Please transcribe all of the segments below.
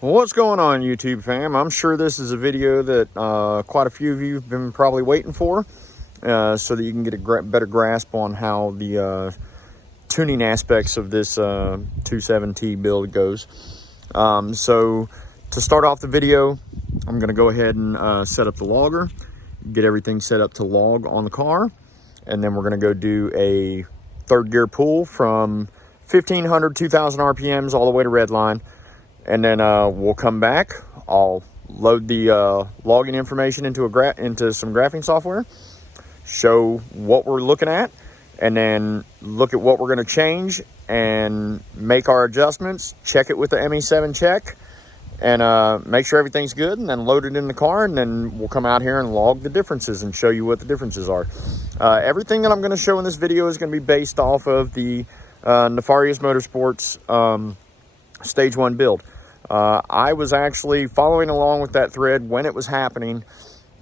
What's going on, YouTube fam? I'm sure this is a video that quite a few of you have been probably waiting for, so that you can get a better grasp on how the tuning aspects of this 27T build goes. So to start off the video, I'm going to go ahead and set up the logger, get everything set up to log on the car, and then we're going to go do a third gear pull from 1500, 2000 RPMs all the way to redline. And then we'll come back. I'll load the logging information into some graphing software, show what we're looking at, and then look at what we're going to change and make our adjustments, check it with the ME7 check, and make sure everything's good, and then load it in the car, and then we'll come out here and log the differences and show you what the differences are. Everything that I'm going to show in this video is going to be based off of the Nefarious Motorsports Stage 1 build. I was actually following along with that thread when it was happening.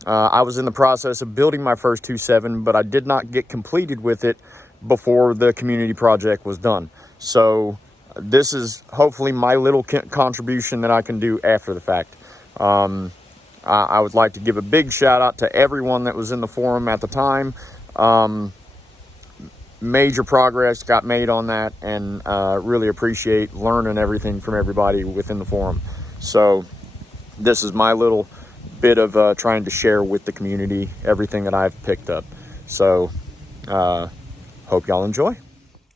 I was in the process of building my first 2.7, but I did not get completed with it before the community project was done. So this is hopefully my little contribution that I can do after the fact. I would like to give a big shout out to everyone that was in the forum at the time. Major progress got made on that, and really appreciate learning everything from everybody within the forum. So this is my little bit of trying to share with the community everything that I've picked up. So hope y'all enjoy.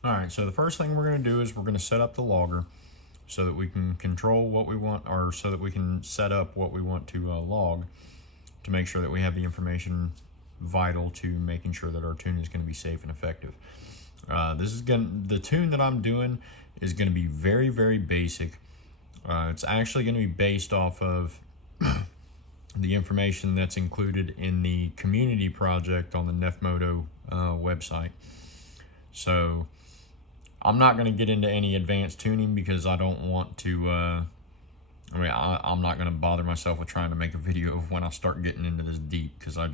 All right, so the first thing we're going to do is we're going to set up the logger so that we can control what we want, or so that we can set up what we want to log, to make sure that we have the information vital to making sure that our tune is going to be safe and effective. The tune that I'm doing is going to be very, very basic. It's actually going to be based off of the information that's included in the community project on the Nefmoto website. So I'm not going to get into any advanced tuning because I don't want to, I'm not going to bother myself with trying to make a video of when I start getting into this deep, because I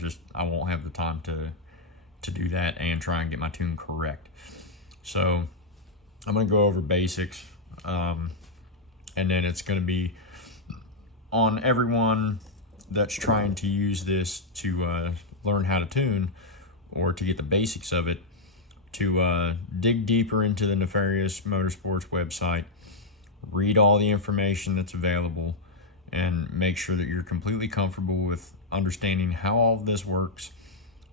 won't have the time to do that and try and get my tune correct. So I'm going to go over basics, and then it's going to be on everyone that's trying to use this to learn how to tune, or to get the basics of it, to dig deeper into the Nefarious Motorsports website, read all the information that's available, and make sure that you're completely comfortable with understanding how all of this works.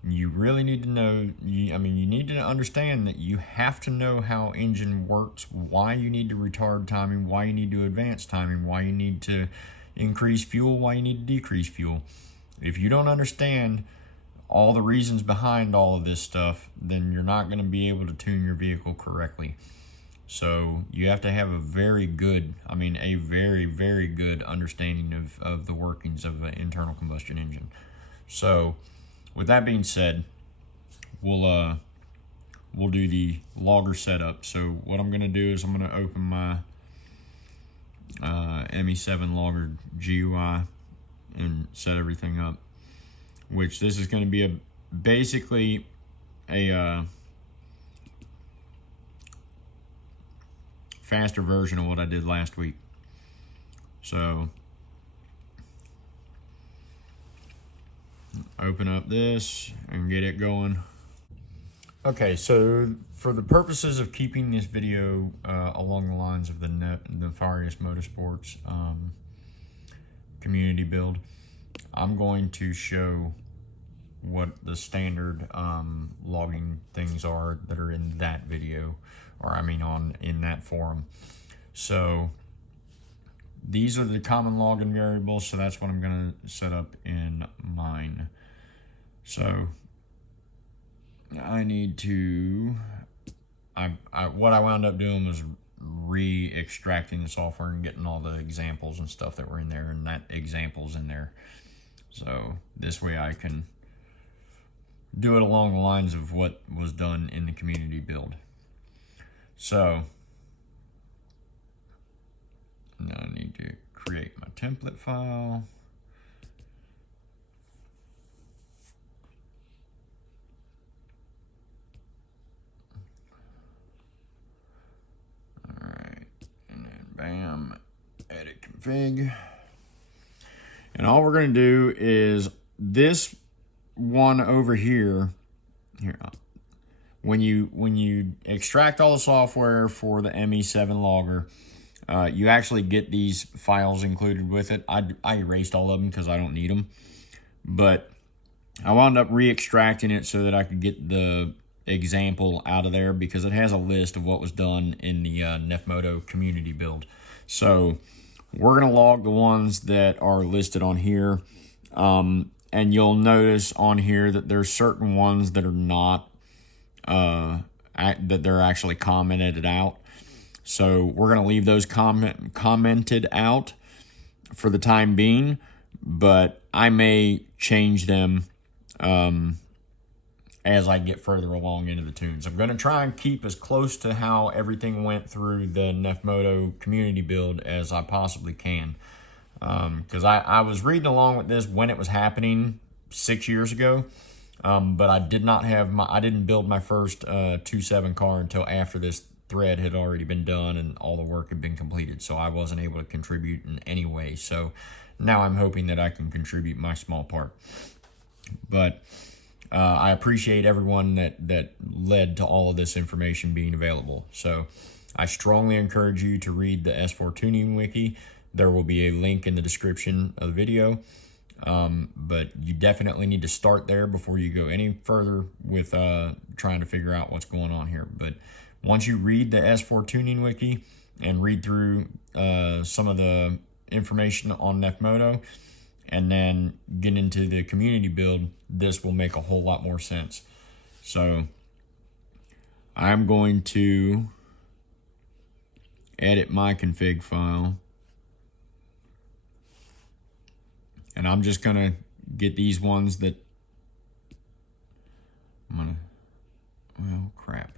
You really need to know, you need to understand that you have to know how engine works, why you need to retard timing, why you need to advance timing, why you need to increase fuel, why you need to decrease fuel. If you don't understand all the reasons behind all of this stuff, then you're not going to be able to tune your vehicle correctly. So you have to have a very, very good understanding of the workings of an internal combustion engine. So with that being said, we'll do the logger setup. So what I'm going to do is I'm going to open my ME7 logger GUI and set everything up, which this is going to be basically a faster version of what I did last week. So open up this and get it going. Okay, so for the purposes of keeping this video along the lines of the Nefarious Motorsports community build, I'm going to show what the standard logging things are that are in that video, or in that forum. So these are the common logging variables, so that's what I'm going to set up in mine. So I need to, what I wound up doing was re-extracting the software and getting all the examples and stuff that were in there, and that example's in there. So this way I can do it along the lines of what was done in the community build. So now I need to create my template file. All right, and then bam, edit config. And all we're going to do is this one over here, when you extract all the software for the ME7 logger, you actually get these files included with it. I erased all of them because I don't need them, but I wound up re-extracting it so that I could get the example out of there, because it has a list of what was done in the Nefmoto community build. So we're going to log the ones that are listed on here, and you'll notice on here that there's certain ones that are not that they're actually commented out. So we're going to leave those commented out for the time being, but I may change them as I get further along into the tunes. I'm going to try and keep as close to how everything went through the Nefmoto community build as I possibly can. Because I was reading along with this when it was happening 6 years ago, but I didn't build my first 2.7 car until after this thread had already been done and all the work had been completed, so I wasn't able to contribute in any way. So now I'm hoping that I can contribute my small part. But I appreciate everyone that led to all of this information being available. So I strongly encourage you to read the S4 Tuning Wiki. There will be a link in the description of the video. But you definitely need to start there before you go any further with trying to figure out what's going on here. But once you read the S4 Tuning Wiki and read through some of the information on Nefmoto, and then get into the community build, this will make a whole lot more sense. So I'm going to edit my config file, and I'm just gonna get these ones that well, crap,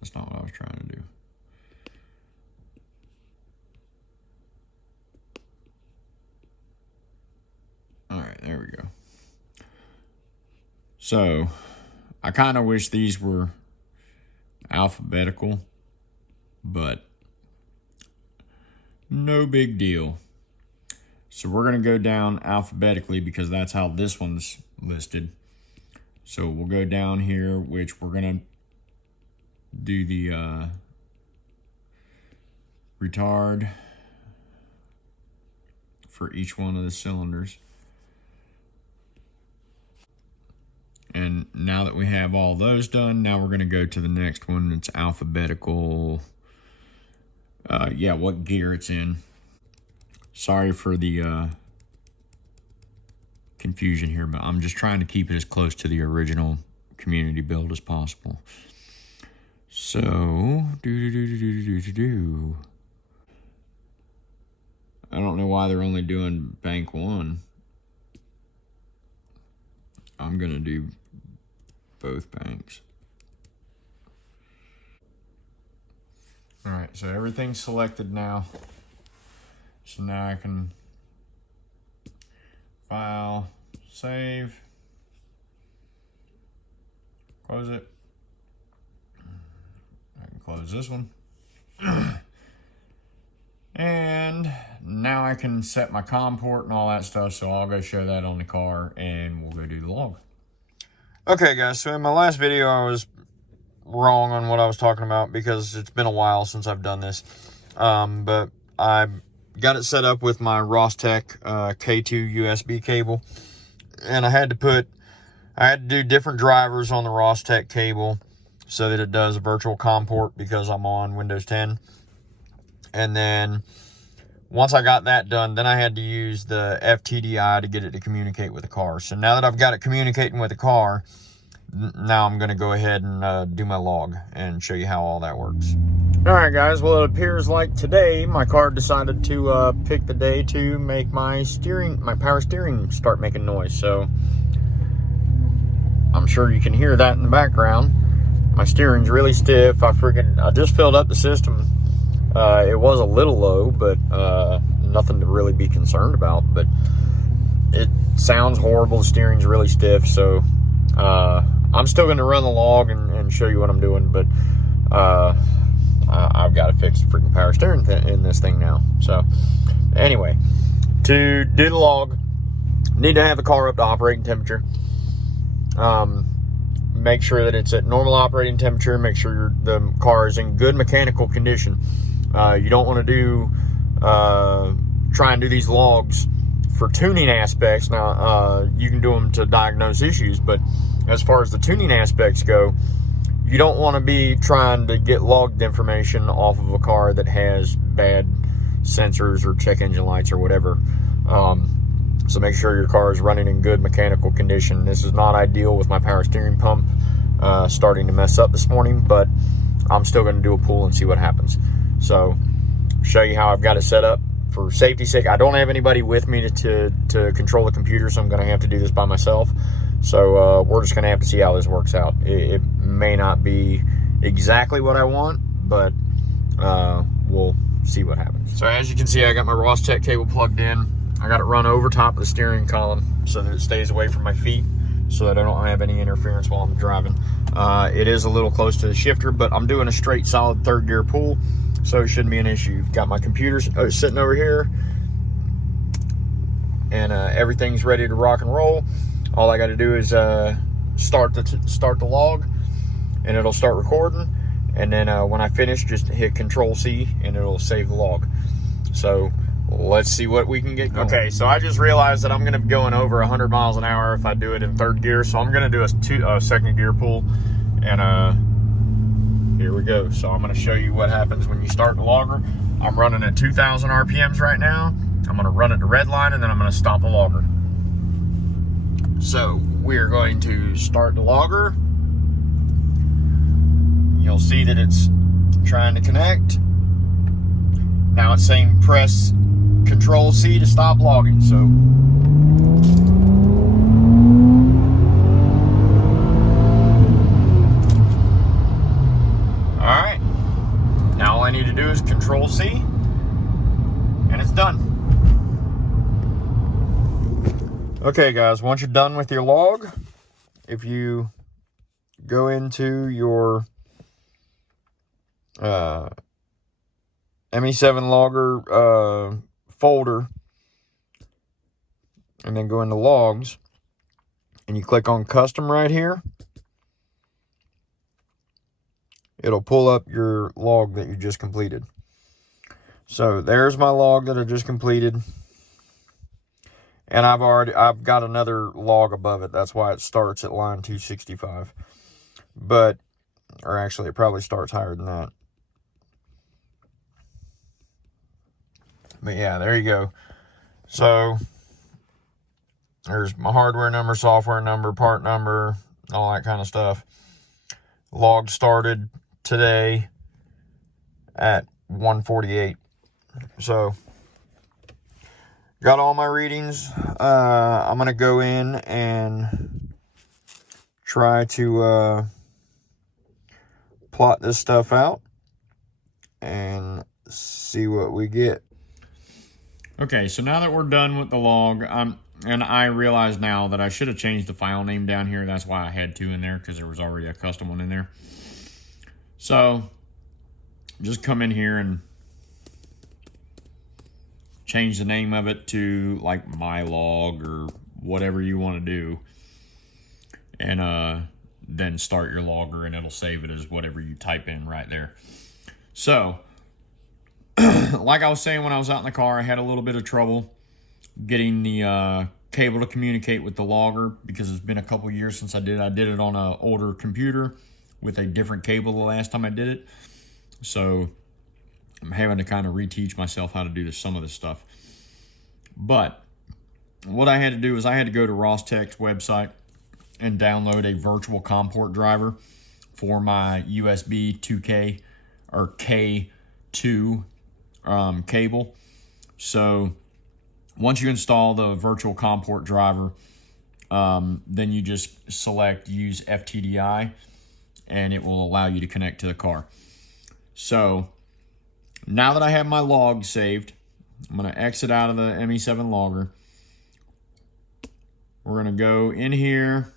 that's not what I was trying to do. All right, there we go. So I kind of wish these were alphabetical, but no big deal. So we're going to go down alphabetically because that's how this one's listed. So we'll go down here, which we're going to do the retard for each one of the cylinders. And now that we have all those done, now we're going to go to the next one. It's alphabetical. Yeah, what gear it's in. Sorry for the confusion here, but I'm just trying to keep it as close to the original community build as possible. So, I don't know why they're only doing bank 1. I'm going to do both banks. All right, so everything's selected now. So now I can file, save, close it. I can close this one. And now I can set my COM port and all that stuff, so I'll go show that on the car and we'll go do the log. Okay guys, so in my last video I was wrong on what I was talking about because it's been a while since I've done this. But I got it set up with my Rostec K2 USB cable, and I had to do different drivers on the Rostec cable so that it does a virtual COM port because I'm on Windows 10. And then once I got that done, then I had to use the FTDI to get it to communicate with the car. So now that I've got it communicating with the car, now I'm going to go ahead and do my log and show you how all that works. All right, guys. Well, it appears like today my car decided to pick the day to make my power steering start making noise. So I'm sure you can hear that in the background. My steering's really stiff. I just filled up the system. It was a little low, but nothing to really be concerned about. But it sounds horrible. The steering's really stiff. So I'm still going to run the log and show you what I'm doing. But I've got to fix the freaking power steering in this thing now. So Anyway, to do the log, need to have the car up to operating temperature. Make sure that it's at normal operating temperature. Make sure the car is in good mechanical condition. You don't want to do try and do these logs for tuning aspects. Now, you can do them to diagnose issues, but as far as the tuning aspects go, you don't want to be trying to get logged information off of a car that has bad sensors or check engine lights or whatever. So make sure your car is running in good mechanical condition. This is not ideal with my power steering pump starting to mess up this morning, but I'm still going to do a pull and see what happens. So show you how I've got it set up for safety's sake. I don't have anybody with me to control the computer, so I'm going to have to do this by myself. So we're just going to have to see how this works out. It may not be exactly what I want, but we'll see what happens. So as you can see, I got my Rostec cable plugged in. I got it run over top of the steering column so that it stays away from my feet, so that I don't have any interference while I'm driving. It is a little close to the shifter, but I'm doing a straight solid third gear pull, so it shouldn't be an issue. Got my computer sitting over here, and everything's ready to rock and roll. All I got to do is start the log, and it'll start recording. And then when I finish, just hit Control-C, and it'll save the log. So let's see what we can get going. Okay, so I just realized that I'm going to be going over 100 miles an hour if I do it in third gear. So I'm going to do a second gear pull, and here we go. So I'm going to show you what happens when you start the logger. I'm running at 2,000 RPMs right now. I'm going to run it to red line, and then I'm going to stop the logger. So we're going to start the logger. You'll see that it's trying to connect. Now it's saying press Control-C to stop logging. So all right, now all I need to do is Control-C, and it's done. Okay guys, once you're done with your log, if you go into your ME7 logger folder, and then go into logs, and you click on custom right here, it'll pull up your log that you just completed. So there's my log that I just completed, and I've got another log above it. That's why it starts at line 265, or actually it probably starts higher than that. But yeah, there you go. So there's my hardware number, software number, part number, all that kind of stuff. Log started today at 1:48. So got all my readings. I'm going to go in and try to plot this stuff out and see what we get. Okay, so now that we're done with the log, and I realize now that I should have changed the file name down here. That's why I had two in there, because there was already a custom one in there. So just come in here and change the name of it to like my log or whatever you want to do, and then start your logger, and it'll save it as whatever you type in right there. So like I was saying, when I was out in the car, I had a little bit of trouble getting the cable to communicate with the logger, because it's been a couple years since I did it on an older computer with a different cable the last time I did it. So I'm having to kind of reteach myself how to do some of this stuff. But what I had to do is I had to go to Rostec's website and download a virtual COM port driver for my USB 2K or K2 cable. So once you install the virtual COM port driver, then you just select use FTDI, and it will allow you to connect to the car. So now that I have my log saved, I'm going to exit out of the ME7 logger. We're going to go in here,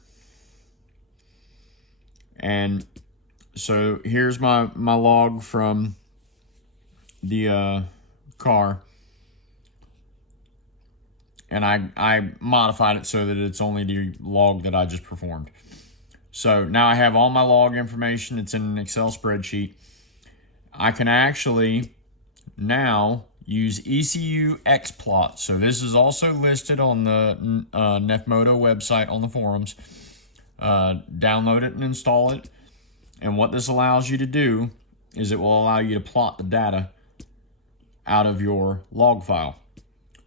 and so here's my log from the car. and I modified it so that it's only the log that I just performed. So now I have all my log information. It's in an Excel spreadsheet. I can actually now use ECUxPlot. So this is also listed on the Nefmoto website on the forums. Download it and install it. And what this allows you to do is it will allow you to plot the data out of your log file.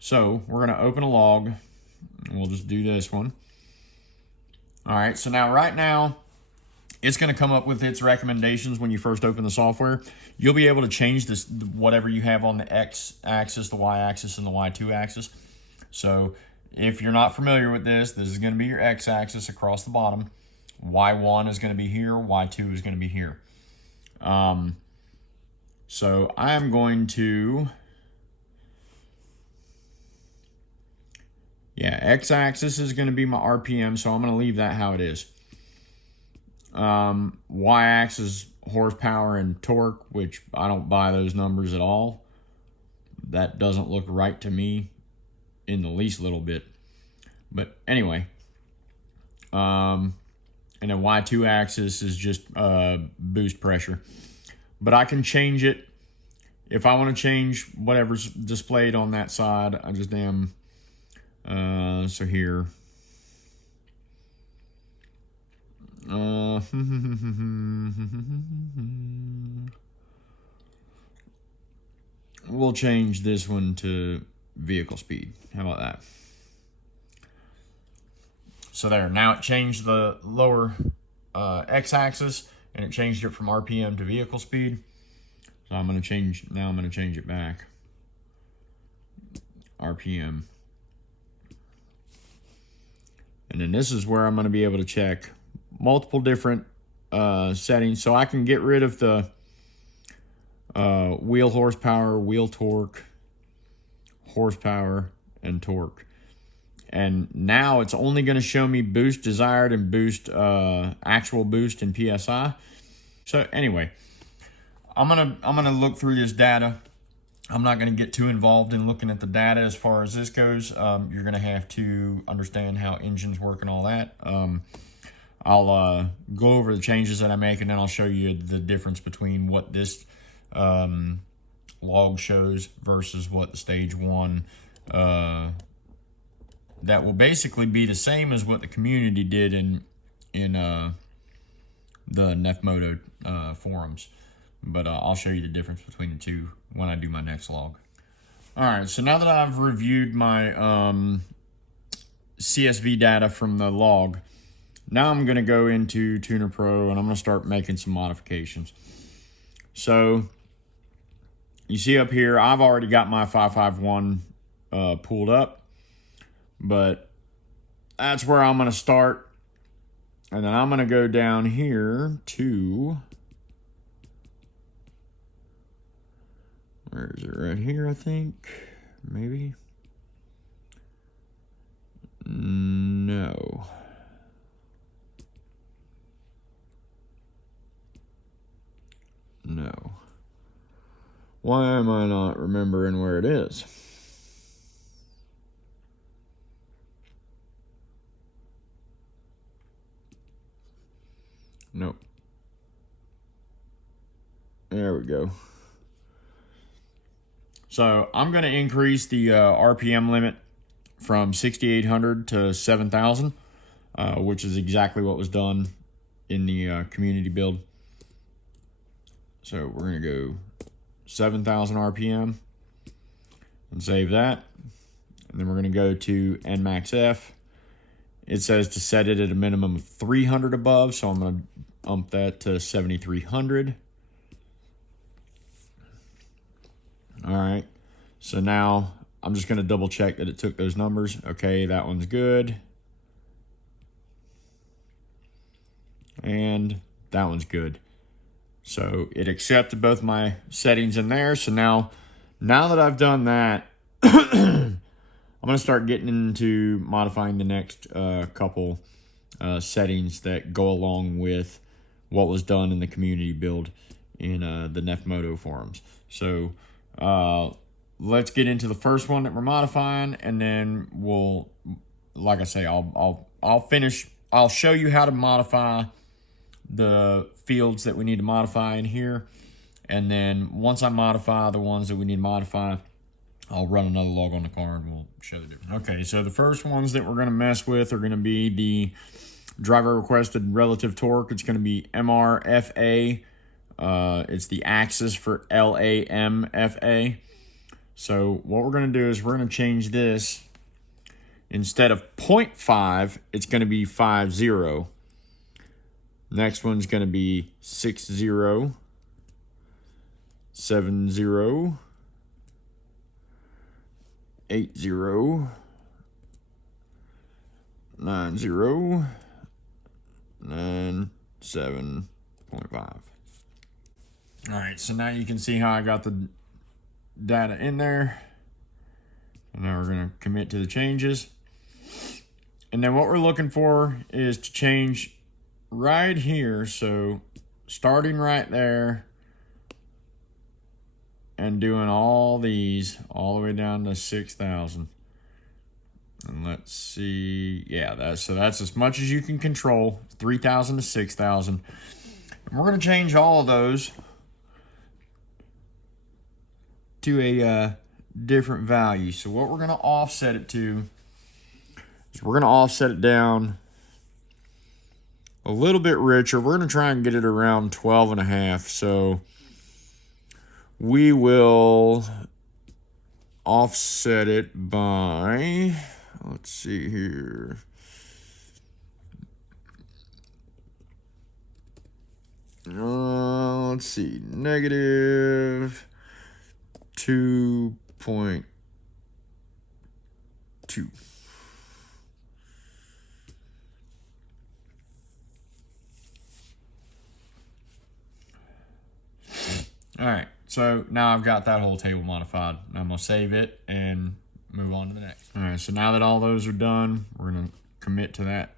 So we're going to open a log. We'll just do this one. All right, so now right now, it's going to come up with its recommendations when you first open the software. You'll be able to change this, whatever you have on the X-axis, the Y-axis, and the Y2 axis. So if you're not familiar with this, this is going to be your X-axis across the bottom. Y1 is going to be here. Y2 is going to be here. So I'm going to... Yeah, X-axis is going to be my RPM, so I'm going to leave that how it is. Y-axis horsepower and torque, which I don't buy those numbers at all. That doesn't look right to me in the least little bit. But anyway, and then Y2 axis is just boost pressure. But I can change it. If I want to change whatever's displayed on that side, I just so here. We'll change this one to vehicle speed. How about that? So there, now it changed the lower X-axis, and it changed it from RPM to vehicle speed. So I'm going to change it back. RPM. And then this is where I'm going to be able to check multiple different settings. So I can get rid of the wheel horsepower, wheel torque, horsepower, and torque. And now it's only going to show me boost desired and boost actual boost in PSI. So anyway, I'm gonna look through this data. I'm not going to get too involved in looking at the data as far as this goes. You're going to have to understand how engines work and all that. I'll go over the changes that I make, and then I'll show you the difference between what this log shows versus what the stage one, that will basically be the same as what the community did in the Nefmoto forums. But I'll show you the difference between the two when I do my next log. All right, so now that I've reviewed my CSV data from the log, now I'm going to go into TunerPro and I'm going to start making some modifications. So you see up here, I've already got my 551 pulled up, but that's where I'm going to start. And then I'm going to go down here to... Where is it? Right here, I think. Maybe. No. No. Why am I not remembering where it is? Nope. There we go. So I'm going to increase the RPM limit from 6,800 to 7,000, which is exactly what was done in the community build. So we're going to go 7,000 RPM and save that. And then we're going to go to NMAX F. It says to set it at a minimum of 300 above, so I'm going to ump that to 7,300. All right, so now I'm just going to double check that it took those numbers. Okay, that one's good. And that one's good. So it accepted both my settings in there. So now that I've done that, I'm going to start getting into modifying the next couple settings that go along with what was done in the community build in the Nefmoto forums. So let's get into the first one that we're modifying, and then we'll, like I say, I'll show you how to modify the fields that we need to modify in here. And then once I modify the ones that we need to modify, I'll run another log on the car and we'll show the difference. Okay, so the first ones that we're going to mess with are going to be the driver requested relative torque. It's going to be MRFA. It's the axis for LAMFA. So what we're going to do is we're going to change this. Instead of 0.5, it's going to be 50. Next one's going to be 60, 70, 80, 90, and 7.5. All right, so now you can see how I got the data in there. And now we're going to commit to the changes. And then what we're looking for is to change right here. So starting right there and doing all these all the way down to 6,000. And let's see. Yeah, that's as much as you can control, 3,000 to 6,000. And we're going to change all of those to a different value. So what we're going to offset it to is we're going to offset it down a little bit richer. We're going to try and get it around 12.5. So we will offset it by, let's see here. Let's see, negative 2.2. All right, so now I've got that whole table modified. I'm gonna save it and move on to the next. All right, so now that all those are done, we're gonna commit to that.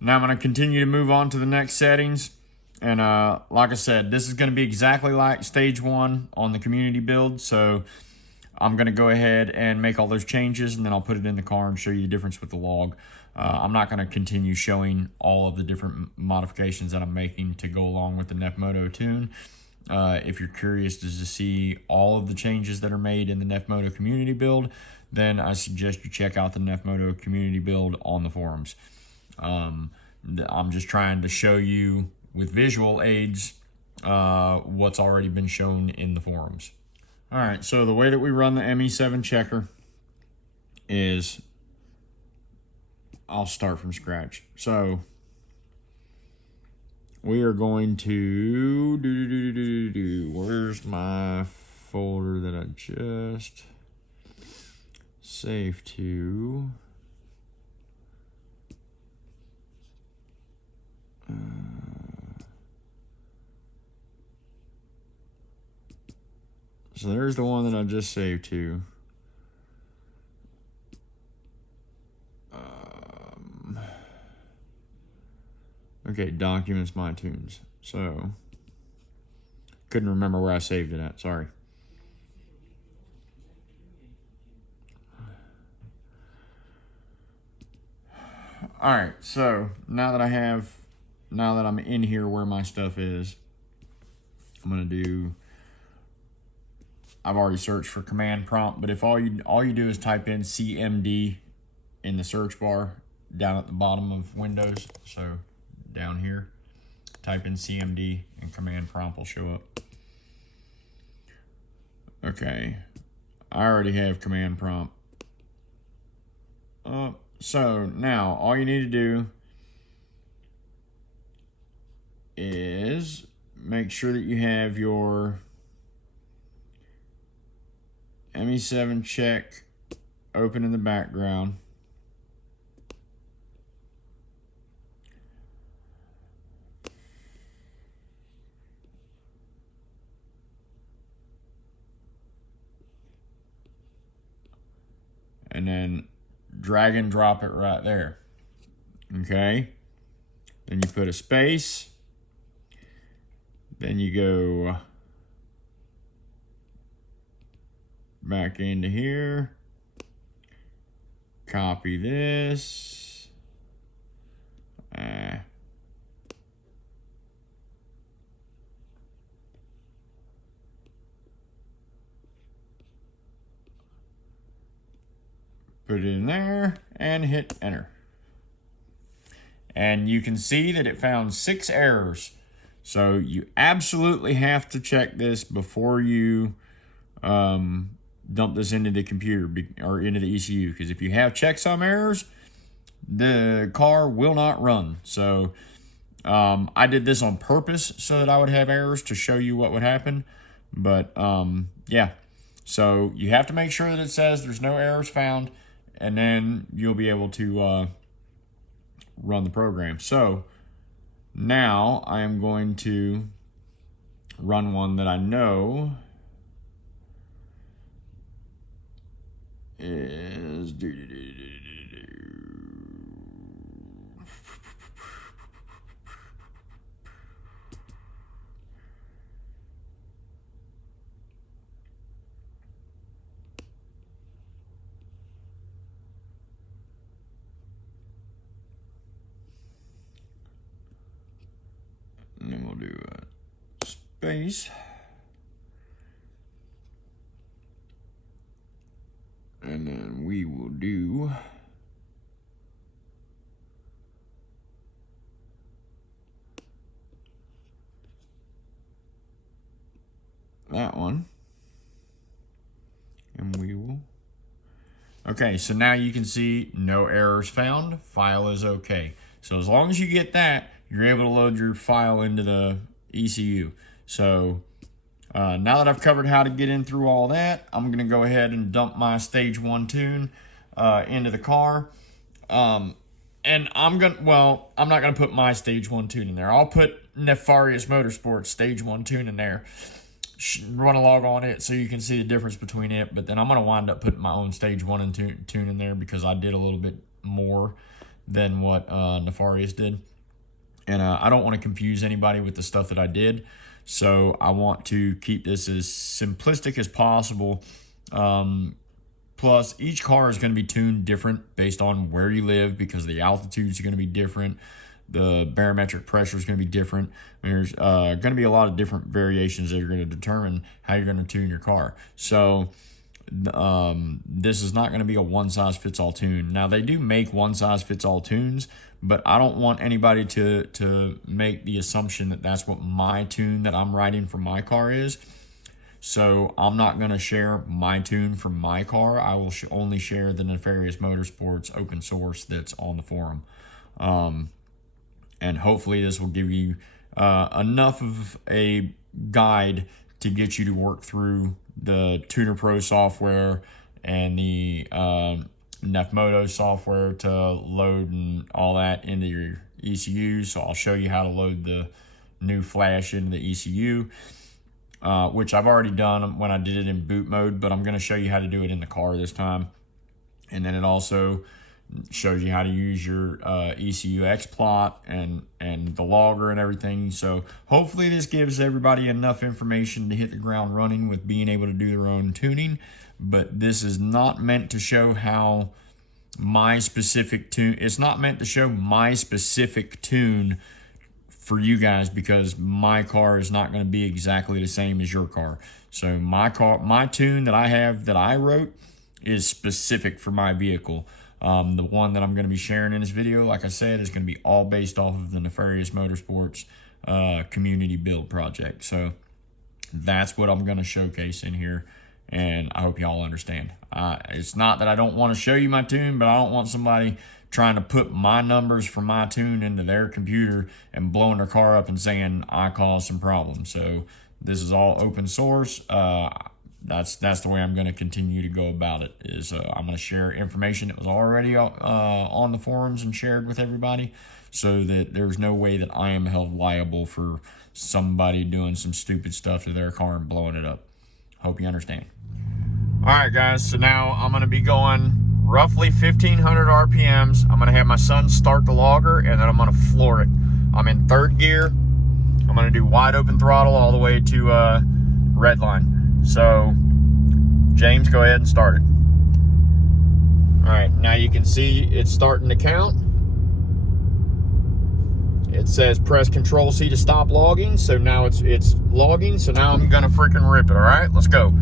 Now I'm gonna continue to move on to the next settings. And like I said, this is gonna be exactly like stage 1 on the community build. So I'm gonna go ahead and make all those changes, and then I'll put it in the car and show you the difference with the log. I'm not gonna continue showing all of the different modifications that I'm making to go along with the Nefmoto tune. If you're curious to see all of the changes that are made in the Nefmoto community build, then I suggest you check out the Nefmoto community build on the forums. I'm just trying to show you with visual aids what's already been shown in the forums. All right, so the way that we run the ME7 checker is, I'll start from scratch. So we are going to where's my folder that I just saved to? So there's the one that I just saved to. Okay, documents, my tunes. So, couldn't remember where I saved it at, sorry. All right, so now that I'm in here where my stuff is, I'm gonna do, I've already searched for command prompt, but if all you do is type in CMD in the search bar down at the bottom of Windows, so down here, type in CMD and command prompt will show up. Okay, I already have command prompt. So now all you need to do is make sure that you have your ME7 check open in the background. And then drag and drop it right there. Okay? Then you put a space. Then you go back into here. Copy this. Put it in there and hit enter. And you can see that it found 6 errors. So you absolutely have to check this before you dump this into the computer or into the ECU, because if you have checksum errors, the car will not run. So I did this on purpose so that I would have errors to show you what would happen. But yeah, so you have to make sure that it says there's no errors found, and then you'll be able to run the program. So now I am going to run one that I know is and then we'll do a space. And then we will do that one. And we will. Okay, so now you can see no errors found. File is okay. So as long as you get that, you're able to load your file into the ECU. So now that I've covered how to get in through all that, I'm going to go ahead and dump my stage 1 tune into the car. And I'm not going to put my stage 1 tune in there. I'll put Nefarious Motorsports stage 1 tune in there. Run a log on it so you can see the difference between it. But then I'm going to wind up putting my own stage 1 and tune in there, because I did a little bit more than what Nefarious did. And I don't want to confuse anybody with the stuff that I did. So I want to keep this as simplistic as possible. Plus, each car is going to be tuned different based on where you live, because the altitudes are going to be different. The barometric pressure is going to be different. There's going to be a lot of different variations that are going to determine how you're going to tune your car. So this is not going to be a one-size-fits-all tune. Now, they do make one-size-fits-all tunes, but I don't want anybody to make the assumption that that's what my tune that I'm writing for my car is. So I'm not going to share my tune from my car. I will only share the Nefarious Motorsports open source that's on the forum. And hopefully this will give you enough of a guide to get you to work through the TunerPro software and the Nefmoto software to load and all that into your ECU. So I'll show you how to load the new flash into the ECU, which I've already done when I did it in boot mode, but I'm going to show you how to do it in the car this time. And then it also shows you how to use your ECUxPlot and the logger and everything. So hopefully this gives everybody enough information to hit the ground running with being able to do their own tuning. But this is not meant to show how my specific tune, it's not meant to show my specific tune for you guys, because my car is not going to be exactly the same as your car. So my tune that I have that I wrote is specific for my vehicle. The one that I'm going to be sharing in this video, like I said, is going to be all based off of the Nefarious Motorsports community build project. So that's what I'm going to showcase in here, and I hope y'all understand. It's not that I don't want to show you my tune, but I don't want somebody trying to put my numbers from my tune into their computer and blowing their car up and saying I caused some problems. So this is all open source. That's the way I'm going to continue to go about it. Is I'm going to share information that was already on the forums and shared with everybody, so that there's no way that I am held liable for somebody doing some stupid stuff to their car and blowing it up. Hope you understand. All right, guys. So now I'm going to be going roughly 1,500 RPMs. I'm going to have my son start the logger, and then I'm going to floor it. I'm in 3rd gear. I'm going to do wide open throttle all the way to red line. So James, go ahead and start it. All right, now you can see it's starting to count. It says press Control C to stop logging. So now it's logging. So now I'm gonna freaking rip it. All right, let's go.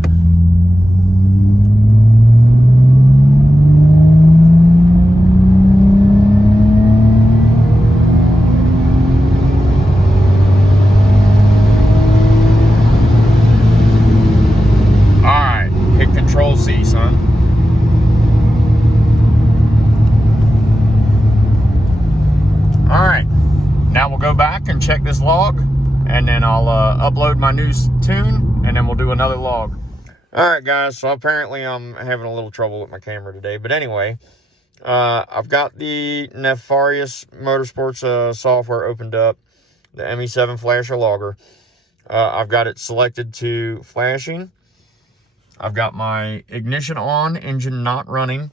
All right, hit Control C, son. All right, now we'll go back and check this log, and then I'll upload my new tune, and then we'll do another log. All right, guys, so apparently I'm having a little trouble with my camera today, but anyway, I've got the Nefarious Motorsports software opened up, the ME7 flasher logger. I've got it selected to flashing. I've got my ignition on, engine not running,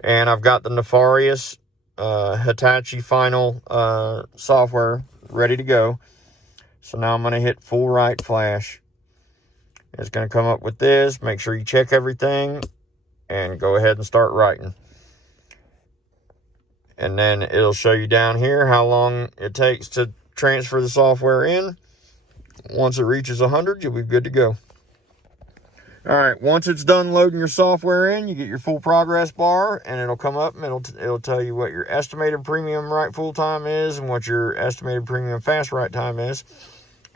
and I've got the Nefarious Hitachi final software ready to go. So now I'm going to hit full right flash. It's going to come up with this. Make sure you check everything and go ahead and start writing. And then it'll show you down here how long it takes to transfer the software in. Once it reaches 100, you'll be good to go. All right, once it's done loading your software in, you get your full progress bar, and it'll come up and it'll tell you what your estimated premium write full time is and what your estimated premium fast write time is.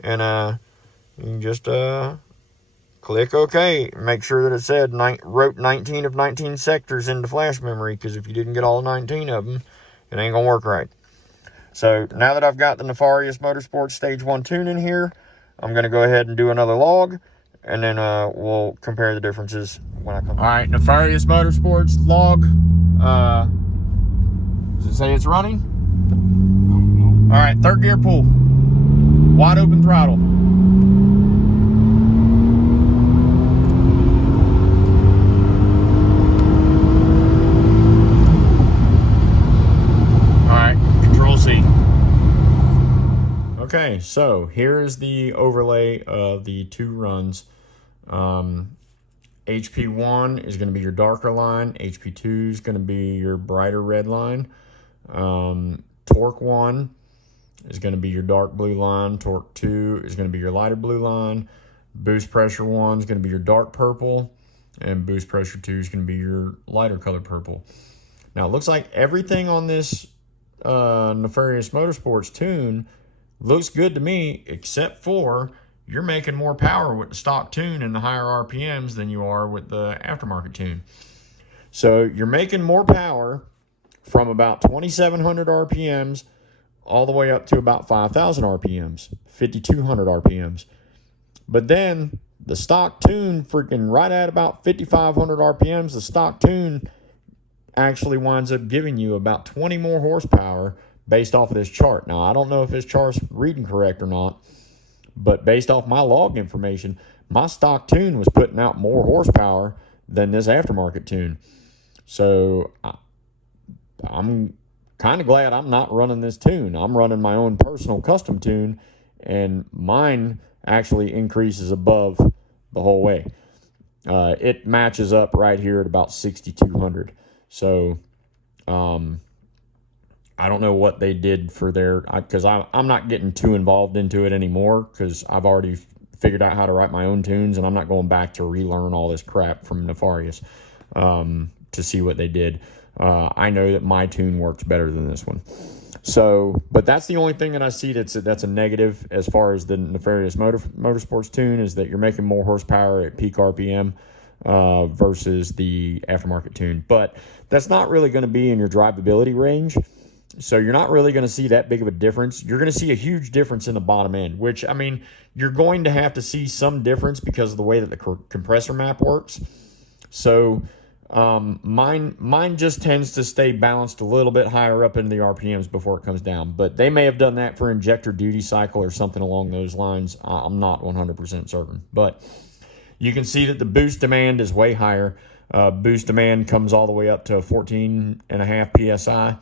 And you can just click OK. Make sure that it said wrote 19 of 19 sectors into flash memory, because if you didn't get all 19 of them, it ain't gonna work right. So now that I've got the Nefarious Motorsports Stage 1 tune in here, I'm gonna go ahead and do another log, and then we'll compare the differences when I come. All right, Nefarious Motorsports log. Does it say it's running? No. All right, third gear pull. Wide open throttle. All right, Control C. Okay, so here is the overlay of the two runs. HP1 is going to be your darker line. HP2 is going to be your brighter red line. Torque 1 is going to be your dark blue line. Torque 2 is going to be your lighter blue line. Boost pressure 1 is going to be your dark purple. And boost pressure 2 is going to be your lighter colored purple. Now, it looks like everything on this Nefarious Motorsports tune looks good to me, except for you're making more power with the stock tune and the higher RPMs than you are with the aftermarket tune. So you're making more power from about 2,700 RPMs all the way up to about 5,000 RPMs, 5,200 RPMs. But then the stock tune, freaking right at about 5,500 RPMs, the stock tune actually winds up giving you about 20 more horsepower based off of this chart. Now, I don't know if this chart's reading correct or not, but based off my log information, my stock tune was putting out more horsepower than this aftermarket tune. So I'm kind of glad I'm not running this tune. I'm running my own personal custom tune, and mine actually increases above the whole way. It matches up right here at about 6,200. So I don't know what they did for their, because I'm not getting too involved into it anymore, because I've already figured out how to write my own tunes, and I'm not going back to relearn all this crap from Nefarious to see what they did. I know that my tune works better than this one. So, but that's the only thing that I see that's a negative as far as the Nefarious Motorsports tune, is that you're making more horsepower at peak RPM versus the aftermarket tune. But that's not really going to be in your drivability range. So you're not really going to see that big of a difference. You're going to see a huge difference in the bottom end, which, I mean, you're going to have to see some difference because of the way that the compressor map works. So mine just tends to stay balanced a little bit higher up in the RPMs before it comes down. But they may have done that for injector duty cycle or something along those lines. I'm not 100% certain. But you can see that the boost demand is way higher. Boost demand comes all the way up to 14.5 PSI.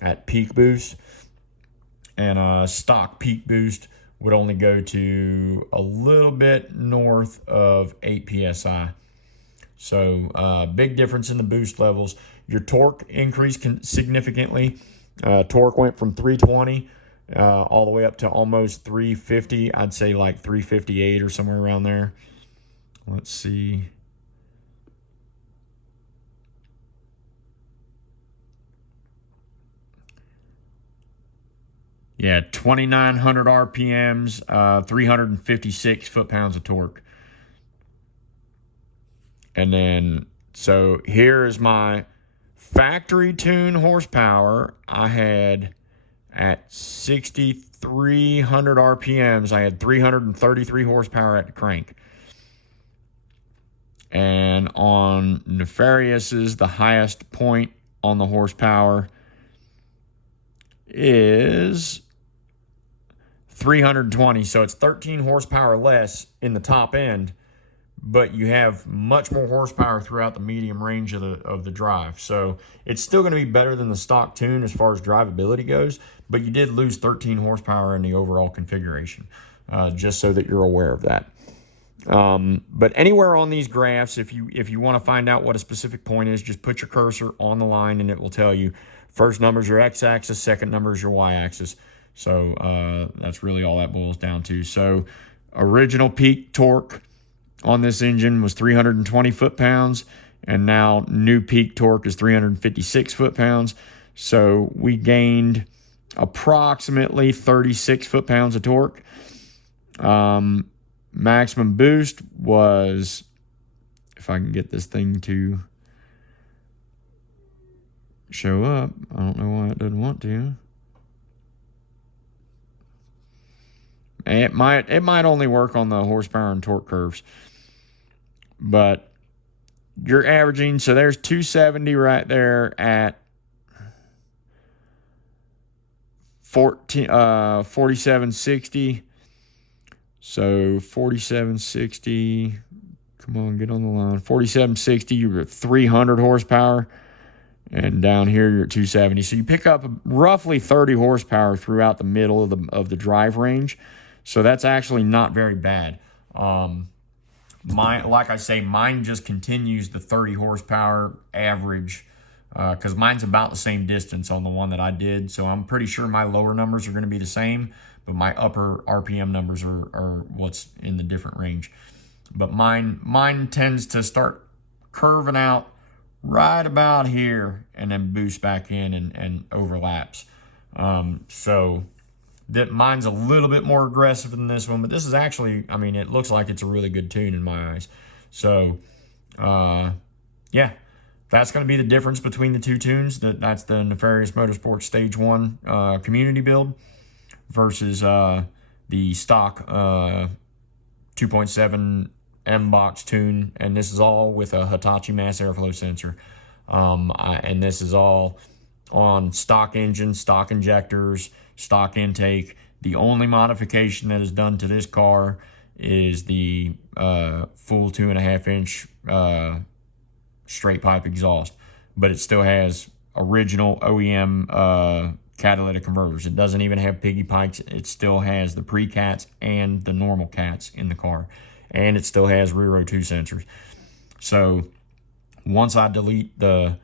At peak boost, and stock peak boost would only go to a little bit north of 8 PSI. So big difference in the boost levels. Your torque increased significantly. Torque went from 320 all the way up to almost 350. I'd say like 358 or somewhere around there. Let's see. Yeah, 2,900 RPMs, 356 foot-pounds of torque. And then, so here is my factory tune horsepower. I had at 6,300 RPMs, I had 333 horsepower at the crank. And on Nefarious's, the highest point on the horsepower is 320. So it's 13 horsepower less in the top end, but you have much more horsepower throughout the medium range of the drive. So it's still going to be better than the stock tune as far as drivability goes, but you did lose 13 horsepower in the overall configuration, just so that you're aware of that. But anywhere on these graphs, if you want to find out what a specific point is, just put your cursor on the line and it will tell you. First number is your x-axis, second number is your y-axis. So that's really all that boils down to. So original peak torque on this engine was 320 foot-pounds, and now new peak torque is 356 foot-pounds. So we gained approximately 36 foot-pounds of torque. Maximum boost was, if I can get this thing to show up, I don't know why it doesn't want to. It might only work on the horsepower and torque curves. But you're averaging, so there's 270 right there at 4760. So 4760, come on, get on the line. 4760, you're at 300 horsepower. And down here, you're at 270. So you pick up roughly 30 horsepower throughout the middle of the drive range. So that's actually not very bad. Like I say, mine just continues the 30 horsepower average, because mine's about the same distance on the one that I did. So I'm pretty sure my lower numbers are going to be the same, but my upper RPM numbers are what's in the different range. But mine tends to start curving out right about here and then boost back in and overlaps. So that mine's a little bit more aggressive than this one, but this is actually, I mean, it looks like it's a really good tune in my eyes. So, yeah, that's going to be the difference between the two tunes. That's the Nefarious Motorsports Stage 1 community build versus the stock 2.7 M-Box tune, and this is all with a Hitachi mass airflow sensor. And this is all on stock engine, stock injectors, stock intake. The only modification that is done to this car is the full 2.5-inch straight pipe exhaust, but it still has original OEM catalytic converters. It doesn't even have piggy pipes. It still has the pre-cats and the normal cats in the car, and it still has rear O2 sensors. So once I delete the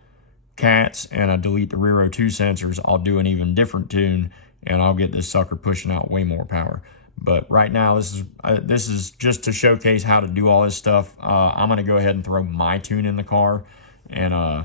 cats and I delete the rear O2 sensors, I'll do an even different tune, and I'll get this sucker pushing out way more power. But right now, this is just to showcase how to do all this stuff. I'm going to go ahead and throw my tune in the car, and I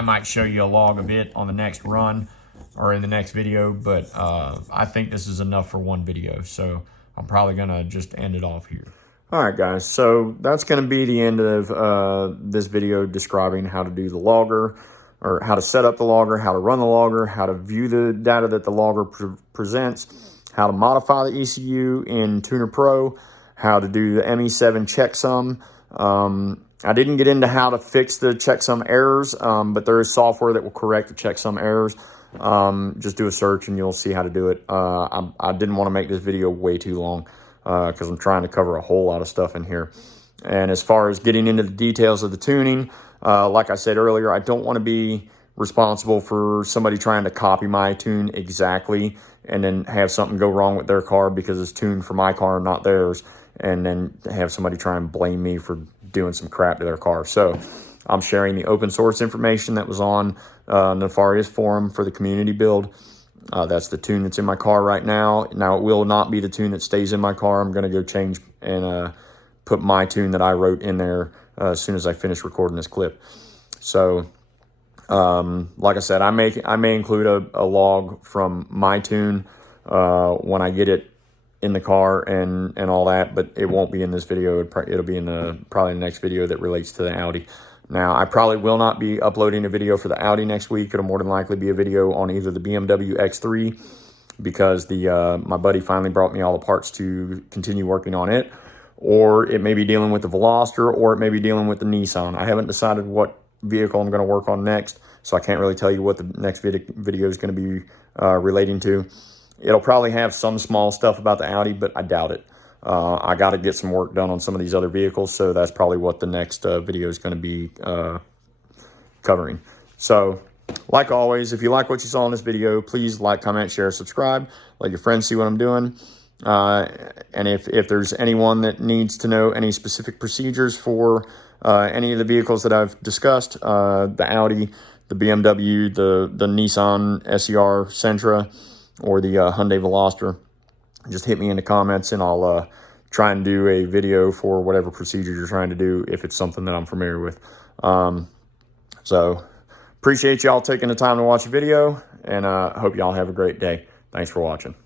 might show you a log of it on the next run or in the next video, but I think this is enough for one video, so I'm probably going to just end it off here. All right, guys, so that's going to be the end of this video describing how to do the logger, or how to set up the logger, how to run the logger, how to view the data that the logger presents, how to modify the ECU in TunerPro, how to do the ME7 checksum. I didn't get into how to fix the checksum errors, but there is software that will correct the checksum errors. Just do a search and you'll see how to do it. I didn't want to make this video way too long because I'm trying to cover a whole lot of stuff in here. And as far as getting into the details of the tuning, like I said earlier, I don't want to be responsible for somebody trying to copy my tune exactly and then have something go wrong with their car because it's tuned for my car and not theirs. and then have somebody try and blame me for doing some crap to their car. So I'm sharing the open source information that was on Nefarious forum for the community build. That's the tune that's in my car right now. Now, it will not be the tune that stays in my car. I'm going to go change and put my tune that I wrote in there as soon as I finish recording this clip. So, like I said, I may include a log from my tune when I get it in the car and all that, but it won't be in this video. It'll be in probably the next video that relates to the Audi. Now, I probably will not be uploading a video for the Audi next week. It'll more than likely be a video on either the BMW X3, because my buddy finally brought me all the parts to continue working on it, or it may be dealing with the Veloster, or it may be dealing with the Nissan. I haven't decided what vehicle I'm going to work on next, so I can't really tell you what the next video is going to be relating to. It'll probably have some small stuff about the Audi, but I doubt it. I got to get some work done on some of these other vehicles, so that's probably what the next video is going to be covering. So, like always, if you like what you saw in this video, please like, comment, share, subscribe. Let your friends see what I'm doing. And if there's anyone that needs to know any specific procedures for any of the vehicles that I've discussed, the Audi, the BMW, the Nissan SER Sentra, or the Hyundai Veloster, just hit me in the comments and I'll try and do a video for whatever procedure you're trying to do if it's something that I'm familiar with. So appreciate y'all taking the time to watch the video, and hope y'all have a great day. Thanks for watching.